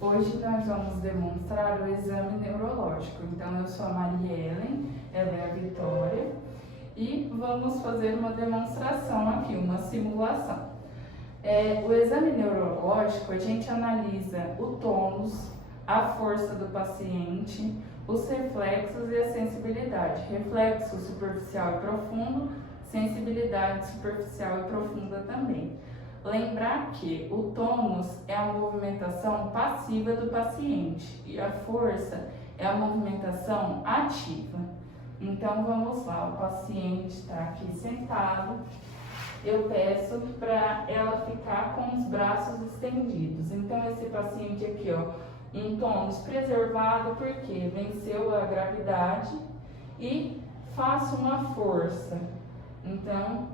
Hoje nós vamos demonstrar o exame neurológico. Então, eu sou a Mariellen, ela é a Vitória, e vamos fazer uma demonstração aqui, uma simulação. O exame neurológico, a gente analisa o tônus, a força do paciente, os reflexos e a sensibilidade. Reflexo superficial e profundo, sensibilidade superficial e profunda também. Lembrar que o tônus é a movimentação passiva do paciente e a força é a movimentação ativa. Então vamos lá, o paciente está aqui sentado, eu peço para ela ficar com os braços estendidos. Então esse paciente aqui, ó, um tônus preservado porque venceu a gravidade e faço uma força. Então,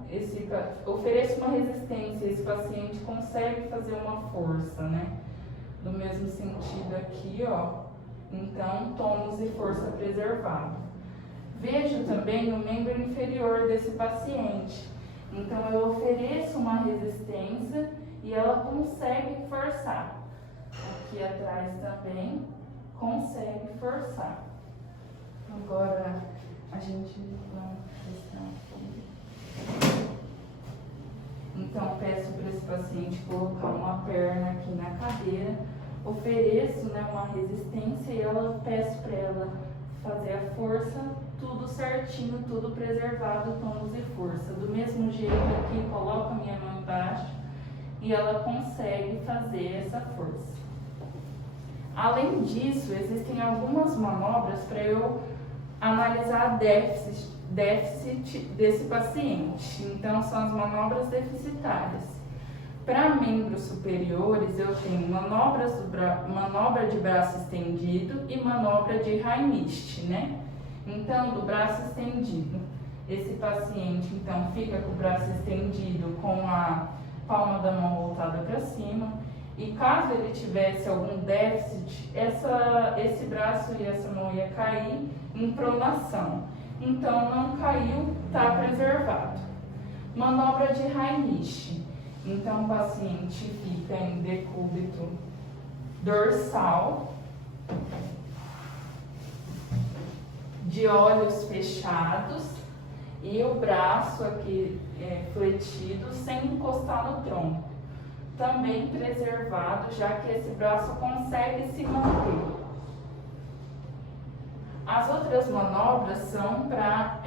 ofereço uma resistência, esse paciente consegue fazer uma força, né? No mesmo sentido aqui, ó. Então, tônus e força preservado. Vejo também o membro inferior desse paciente. Então, eu ofereço uma resistência e ela consegue forçar. Aqui atrás também consegue forçar. Agora, a gente vai testar aqui. Então, peço para esse paciente colocar uma perna aqui na cadeira, ofereço, né, uma resistência e peço para ela fazer a força, tudo certinho, tudo preservado, tônus e força. Do mesmo jeito aqui, coloco a minha mão embaixo e ela consegue fazer essa força. Além disso, existem algumas manobras para eu analisar déficit desse paciente. Então, são as manobras deficitárias. Para membros superiores, eu tenho manobra de braço estendido e manobra de Heimlich, né? Então, do braço estendido, esse paciente, então, fica com o braço estendido com a palma da mão voltada para cima. E caso ele tivesse algum déficit, esse braço e essa mão ia cair em pronação. Então, não caiu, está preservado. Manobra de Heimlich. Então, o paciente fica em decúbito dorsal, de olhos fechados e o braço aqui fletido sem encostar no tronco. Também preservado, já que esse braço consegue se manter. As outras manobras são para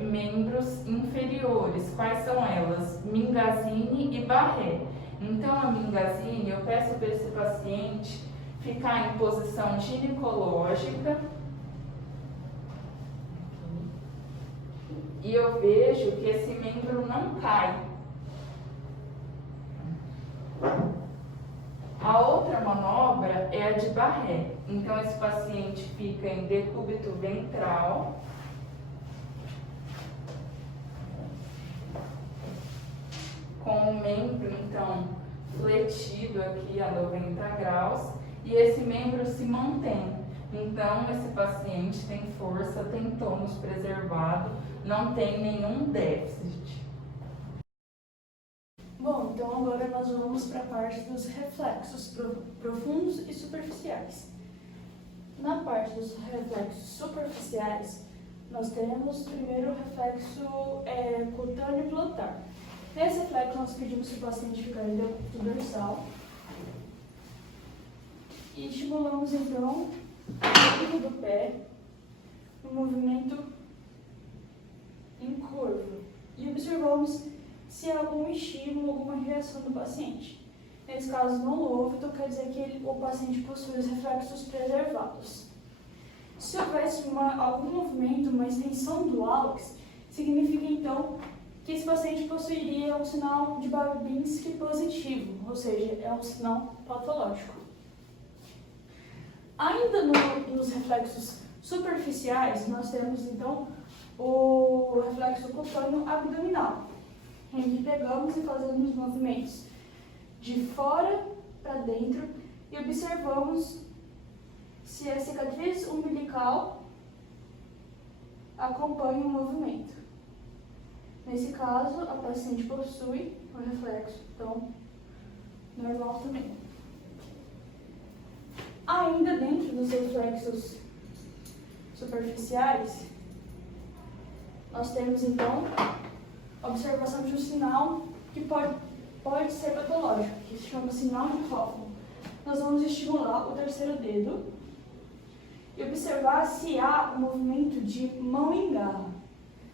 membros inferiores. Quais são elas? Mingazini e Barré. Então, a Mingazini, eu peço para esse paciente ficar em posição ginecológica. E eu vejo que esse membro não cai. A outra manobra é a de Barré. Então, esse paciente fica em decúbito ventral, com o membro, então, fletido aqui a 90 graus, e esse membro se mantém. Então, esse paciente tem força, tem tônus preservado, não tem nenhum déficit. Bom, então agora nós vamos para a parte dos reflexos profundos e superficiais. Na parte dos reflexos superficiais, nós temos primeiro o reflexo cutâneo plantar. Nesse reflexo, nós pedimos que o paciente ficar em decúbito dorsal e estimulamos então o bico do pé no movimento em curva e observamos se há algum estímulo, alguma reação do paciente. Nesse caso, não houve, então quer dizer que o paciente possui os reflexos preservados. Se houvesse algum movimento, uma extensão do hálux, significa então que esse paciente possuiria um sinal de Babinski positivo, ou seja, é um sinal patológico. Ainda nos reflexos superficiais, nós temos então o reflexo cutâneo abdominal, em que pegamos e fazemos movimentos de fora para dentro e observamos se a cicatriz umbilical acompanha o movimento. Nesse caso, a paciente possui o reflexo, então, normal também. Ainda dentro dos reflexos superficiais, nós temos então a observação de um sinal que pode ser patológico, que se chama sinal de Hoffman. Nós vamos estimular o terceiro dedo e observar se há um movimento de mão em garra.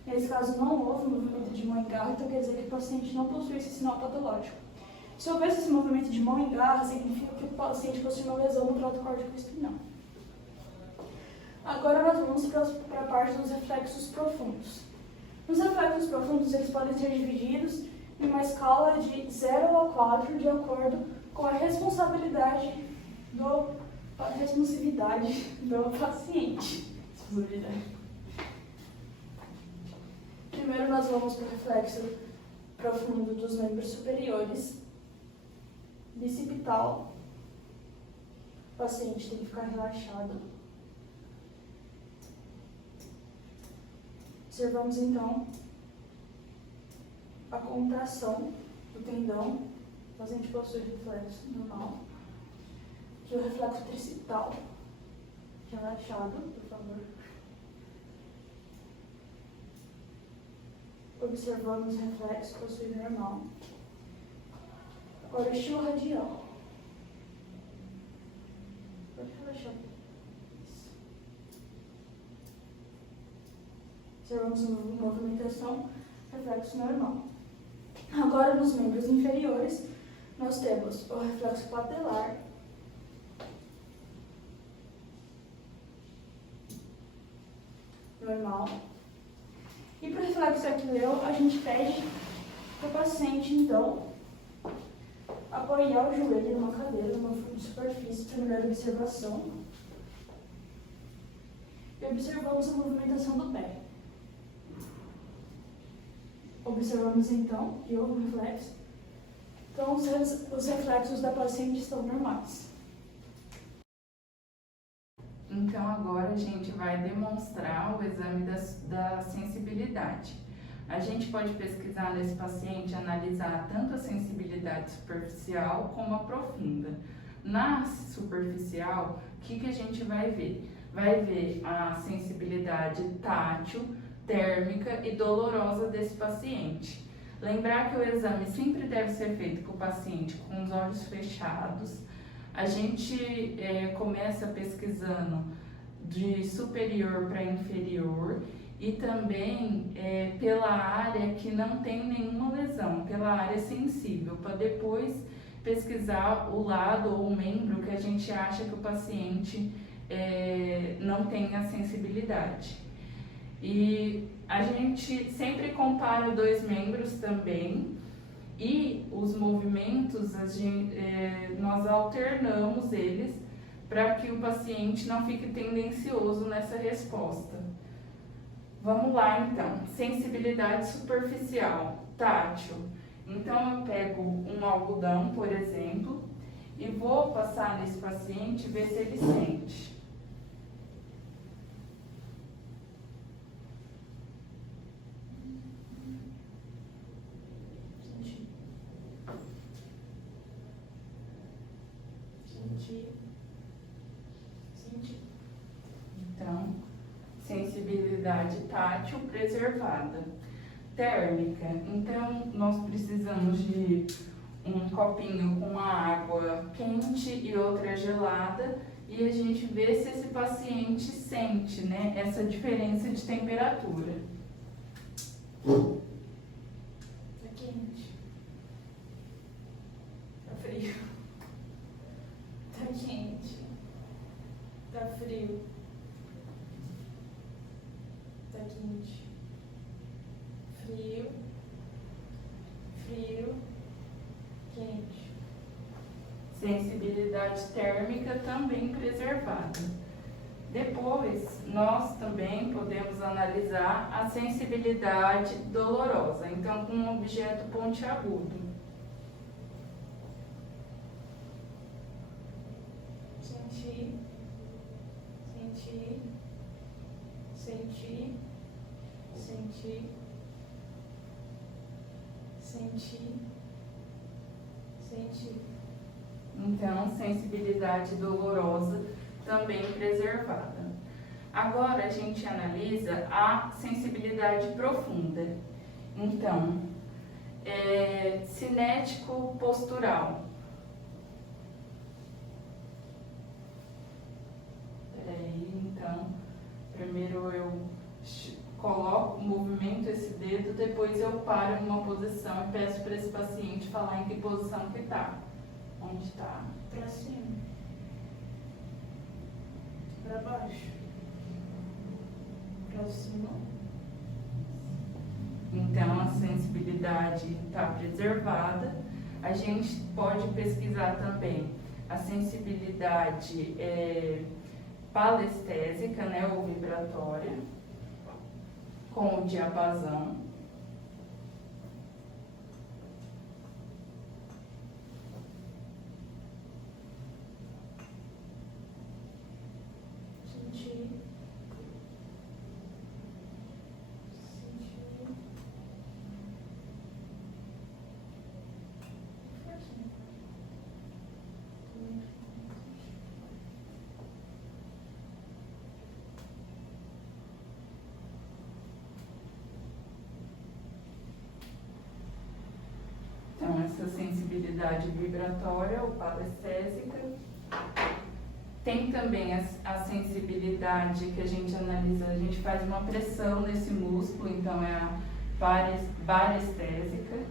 Nesse caso, não houve movimento de mão em garra, então quer dizer que o paciente não possui esse sinal patológico. Se houvesse esse movimento de mão em garra, significa que o paciente possui uma lesão no trato córtico espinhal. Agora nós vamos para a parte dos reflexos profundos. Os reflexos profundos eles podem ser divididos em uma escala de 0 a 4, de acordo com a responsividade do paciente. Primeiro nós vamos para o reflexo profundo dos membros superiores, bicipital. O paciente tem que ficar relaxado. Observamos então a contração do tendão. O paciente possui reflexo normal. Aqui o reflexo tricipital. Relaxado, por favor. Observamos o reflexo possui normal. Agora o estilo radial. Pode relaxar. Isso. Observamos a movimentação, reflexo normal. Agora nos membros inferiores, nós temos o reflexo patelar. Normal. E para o reflexo aquileu, a gente pede para o paciente, então, apoiar o joelho numa cadeira, numa superfície, para melhor observação. E observamos a movimentação do pé. Observamos, então, que houve um reflexo. Então, os reflexos da paciente estão normais. Então, agora a gente vai demonstrar o exame da sensibilidade. A gente pode pesquisar nesse paciente, analisar tanto a sensibilidade superficial como a profunda. Na superficial, o que a gente vai ver? Vai ver a sensibilidade tátil, térmica e dolorosa desse paciente. Lembrar que o exame sempre deve ser feito com o paciente com os olhos fechados. A gente começa pesquisando de superior para inferior e também pela área que não tem nenhuma lesão, pela área sensível, para depois pesquisar o lado ou o membro que a gente acha que o paciente não tem a sensibilidade. E a gente sempre compara dois membros também. E os movimentos, nós alternamos eles para que o paciente não fique tendencioso nessa resposta. Vamos lá então, sensibilidade superficial, tátil. Então eu pego um algodão, por exemplo, e vou passar nesse paciente e ver se ele sente. Então, sensibilidade tátil preservada. Térmica, então nós precisamos de um copinho com uma água quente e outra gelada e a gente vê se esse paciente sente, né, essa diferença de temperatura. Tá quente. Tá frio. Tá quente. Tá frio. Tá quente. Frio. Frio. Quente. Sensibilidade térmica também preservada. Depois, nós também podemos analisar a sensibilidade dolorosa, então com um objeto pontiagudo. Sentir, sentir, sentir, sentir, sentir, sentir. Então, sensibilidade dolorosa também preservada. Agora, a gente analisa a sensibilidade profunda. Então, cinético postural. Então, primeiro eu coloco, movimento esse dedo, depois eu paro em uma posição e peço para esse paciente falar em que posição que está. Onde está? Pra cima. Pra baixo. Pra cima. Então, a sensibilidade está preservada. A gente pode pesquisar também a sensibilidade palestésica, né, ou vibratória, com o diapasão. Sentir. Então, essa sensibilidade vibratória ou palestésica. Tem também a sensibilidade que a gente analisa, a gente faz uma pressão nesse músculo, então é a barestésica.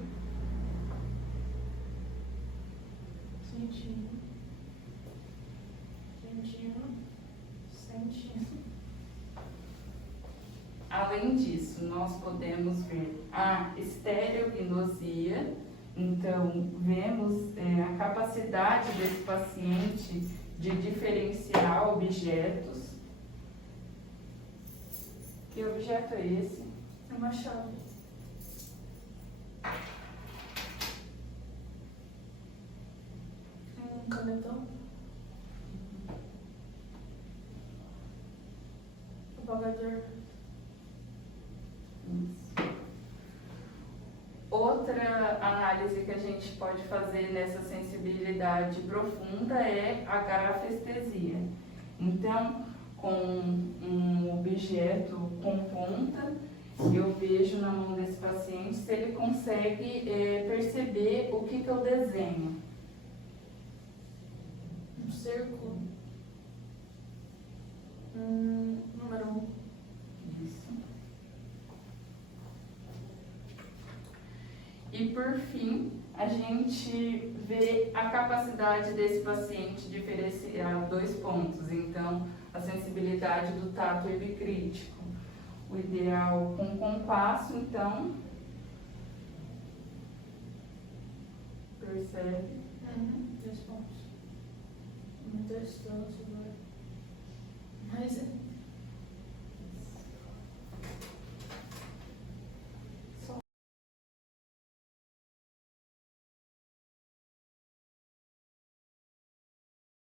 Sentindo. Sentindo. Além disso, nós podemos ver a estereognosia, então vemos a capacidade desse paciente de diferenciar objetos. Que objeto é esse? É uma chave. Um canetão. Apagador. Isso. Outra análise que a gente pode fazer nessa sensibilidade profunda é a grafestesia. Então, com um objeto com ponta, eu vejo na mão desse paciente se ele consegue perceber o que eu desenho. Um círculo. Número 1. Isso. E por fim, a gente vê a capacidade desse paciente de diferenciar 2 pontos. Então, a sensibilidade do tato epicrítico. O ideal com compasso, então, percebe? 2 pontos. Muita distância agora. Mas